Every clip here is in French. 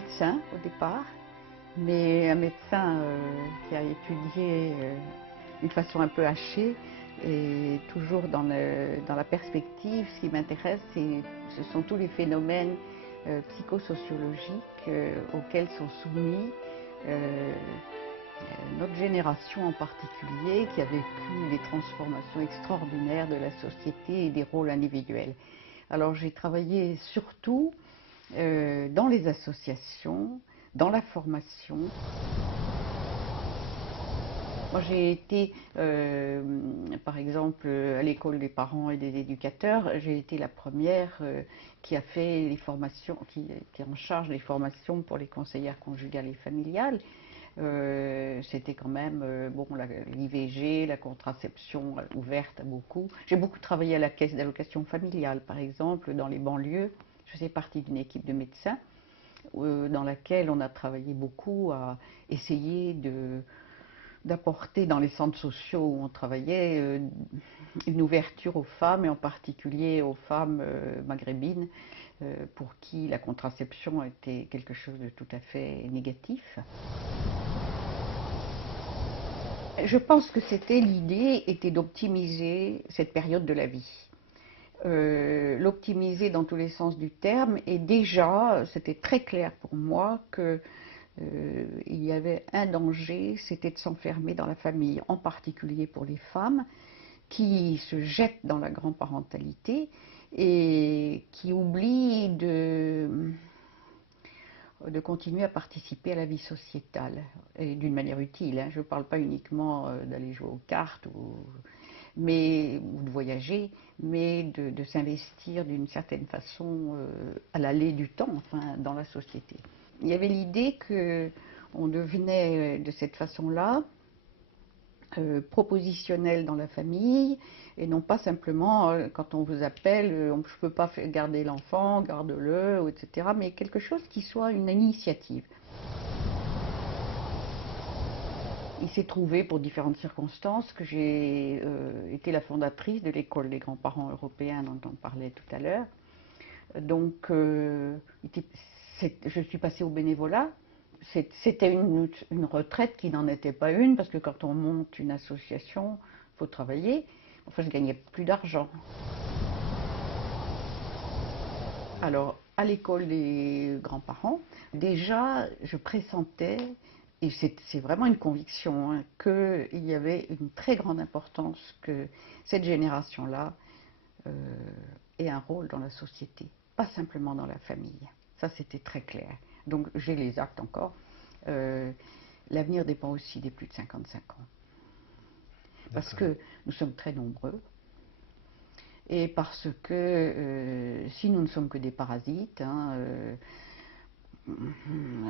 médecin au départ, mais un médecin qui a étudié d'une façon un peu hachée et toujours dans la perspective. Ce qui m'intéresse, ce sont tous les phénomènes psychosociologiques auxquels sont soumis notre génération en particulier, qui a vécu les transformations extraordinaires de la société et des rôles individuels. Alors j'ai travaillé surtout dans les associations, dans la formation. Moi j'ai été, par exemple, à l'école des parents et des éducateurs, j'ai été la première qui a fait les formations, qui est en charge des formations pour les conseillères conjugales et familiales. C'était quand même bon, l'IVG, la contraception ouverte à beaucoup. J'ai beaucoup travaillé à la caisse d'allocation familiale, par exemple, dans les banlieues. Je faisais partie d'une équipe de médecins dans laquelle on a travaillé beaucoup à essayer d'apporter dans les centres sociaux où on travaillait une ouverture aux femmes, et en particulier aux femmes maghrébines, pour qui la contraception était quelque chose de tout à fait négatif. Je pense que l'idée était d'optimiser cette période de la vie. L'optimiser dans tous les sens du terme, et déjà c'était très clair pour moi que il y avait un danger, c'était de s'enfermer dans la famille, en particulier pour les femmes qui se jettent dans la grand-parentalité et qui oublient de continuer à participer à la vie sociétale, et d'une manière utile. Hein. Je ne parle pas uniquement d'aller jouer aux cartes ou de voyager, mais de s'investir d'une certaine façon à l'aller du temps, enfin, dans la société. Il y avait l'idée qu'on devenait de cette façon-là propositionnel dans la famille, et non pas simplement quand on vous appelle, je ne peux pas garder l'enfant, garde-le, etc., mais quelque chose qui soit une initiative. Il s'est trouvé, pour différentes circonstances, que j'ai été la fondatrice de l'école des grands-parents européens dont on parlait tout à l'heure. Donc, je suis passée au bénévolat. C'était une retraite qui n'en était pas une, parce que quand on monte une association, il faut travailler. Enfin, je gagnais plus d'argent. Alors, à l'école des grands-parents, déjà, je pressentais, et c'est vraiment une conviction, hein, qu'il y avait une très grande importance que cette génération-là ait un rôle dans la société, pas simplement dans la famille. Ça, c'était très clair. Donc, j'ai les actes encore. L'avenir dépend aussi des plus de 55 ans. Parce que nous sommes très nombreux, et parce que si nous ne sommes que des parasites, hein,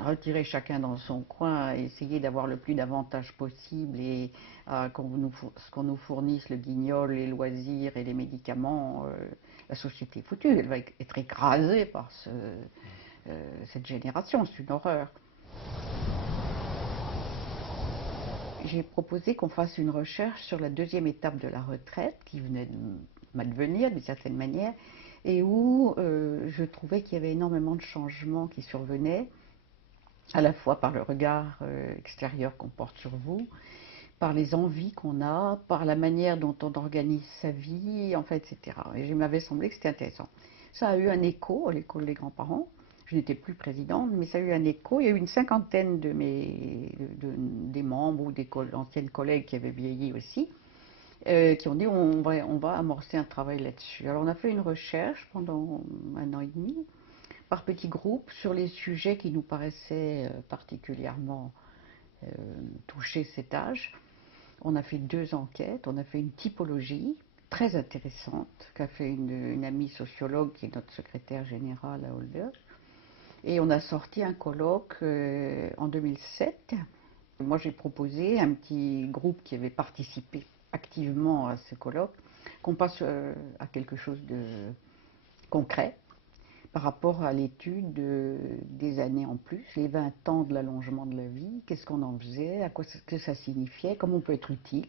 retirer chacun dans son coin, essayer d'avoir le plus d'avantages possible, et qu'on nous fournisse le guignol, les loisirs et les médicaments, la société est foutue, elle va être écrasée par cette génération, c'est une horreur. J'ai proposé qu'on fasse une recherche sur la deuxième étape de la retraite, qui venait de m'advenir d'une certaine manière, et où je trouvais qu'il y avait énormément de changements qui survenaient, à la fois par le regard extérieur qu'on porte sur vous, par les envies qu'on a, par la manière dont on organise sa vie, en fait, etc. Et il m'avait semblé que c'était intéressant. Ça a eu un écho à l'école des grands-parents. Je n'étais plus présidente, mais ça a eu un écho. Il y a eu une cinquantaine des membres ou d'anciennes collègues qui avaient vieilli aussi, qui ont dit on va amorcer un travail là-dessus. Alors on a fait une recherche pendant 1 an et demi, par petits groupes, sur les sujets qui nous paraissaient particulièrement toucher cet âge. On a fait 2 enquêtes, on a fait une typologie très intéressante qu'a fait une amie sociologue qui est notre secrétaire générale à Older. Et on a sorti un colloque en 2007. Moi, j'ai proposé à un petit groupe qui avait participé activement à ce colloque qu'on passe à quelque chose de concret par rapport à l'étude des années en plus, les 20 ans de l'allongement de la vie, qu'est-ce qu'on en faisait, à quoi que ça signifiait, comment on peut être utile,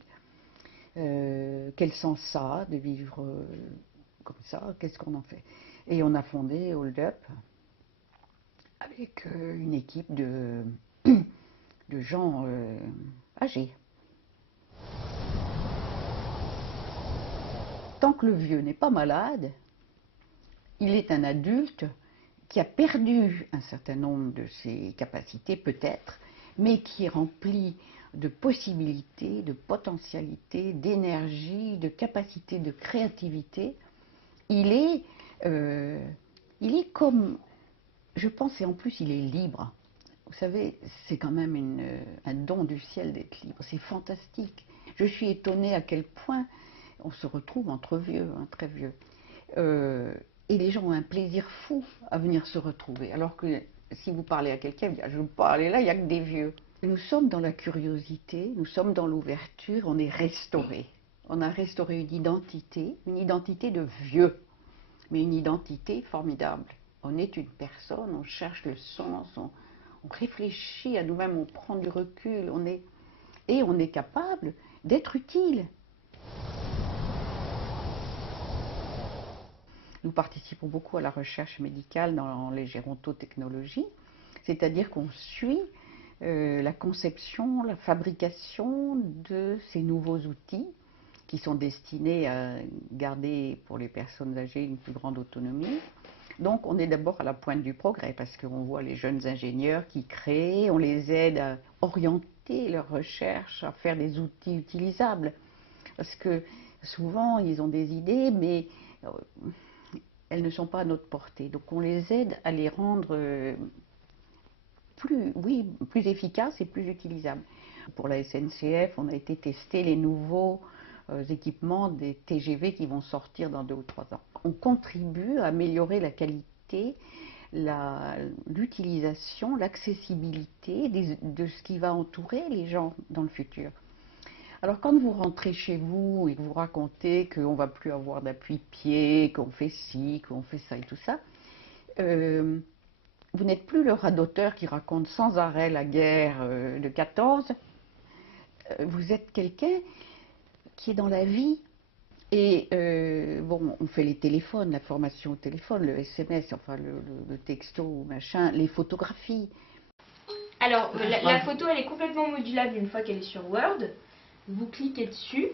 quel sens ça a de vivre comme ça, qu'est-ce qu'on en fait. Et on a fondé Hold Up, avec une équipe de gens âgés. Tant que le vieux n'est pas malade, il est un adulte qui a perdu un certain nombre de ses capacités peut-être, mais qui est rempli de possibilités, de potentialités, d'énergie, de capacités de créativité. Il est comme, je pense, et en plus il est libre. Vous savez, c'est quand même un don du ciel d'être libre, c'est fantastique. Je suis étonnée à quel point on se retrouve entre vieux, hein, très vieux. Et les gens ont un plaisir fou à venir se retrouver. Alors que si vous parlez à quelqu'un, il dit, je ne veux pas aller là, il n'y a que des vieux. Nous sommes dans la curiosité, nous sommes dans l'ouverture, on est restauré. On a restauré une identité de vieux, mais une identité formidable. On est une personne, on cherche le sens, on réfléchit à nous-mêmes, on prend du recul, et on est capable d'être utile. Nous participons beaucoup à la recherche médicale dans les gérontotechnologies, c'est-à-dire qu'on suit la conception, la fabrication de ces nouveaux outils qui sont destinés à garder pour les personnes âgées une plus grande autonomie. Donc on est d'abord à la pointe du progrès parce qu'on voit les jeunes ingénieurs qui créent, on les aide à orienter leurs recherches, à faire des outils utilisables. Parce que souvent ils ont des idées, mais elles ne sont pas à notre portée. Donc on les aide à les rendre plus efficaces et plus utilisables. Pour la SNCF, on a été tester les nouveaux équipements des TGV qui vont sortir dans 2 ou 3 ans. On contribue à améliorer la qualité, l'utilisation, l'accessibilité de ce qui va entourer les gens dans le futur. Alors quand vous rentrez chez vous et que vous racontez qu'on ne va plus avoir d'appui-pied, qu'on fait ci, qu'on fait ça et tout ça, vous n'êtes plus le radoteur qui raconte sans arrêt la guerre de 14. Vous êtes quelqu'un qui est dans la vie. Et bon, on fait les téléphones, la formation au téléphone, le SMS, enfin le texto, machin, les photographies. Alors, la photo, elle est complètement modulable une fois qu'elle est sur Word. Vous cliquez dessus.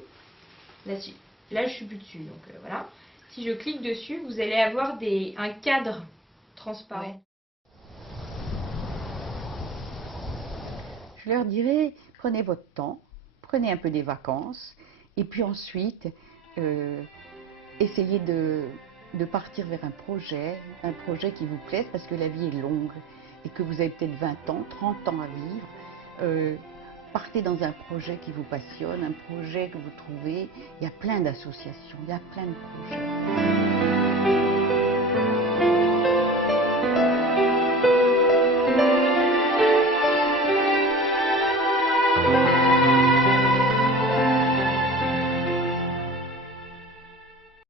Là, je suis plus dessus, donc voilà. Si je clique dessus, vous allez avoir un cadre transparent. Ouais. Je leur dirais, prenez votre temps, prenez un peu des vacances, et puis ensuite, essayez de partir vers un projet qui vous plaise, parce que la vie est longue, et que vous avez peut-être 20 ans, 30 ans à vivre. Partez dans un projet qui vous passionne, un projet que vous trouvez. Il y a plein d'associations, il y a plein de projets.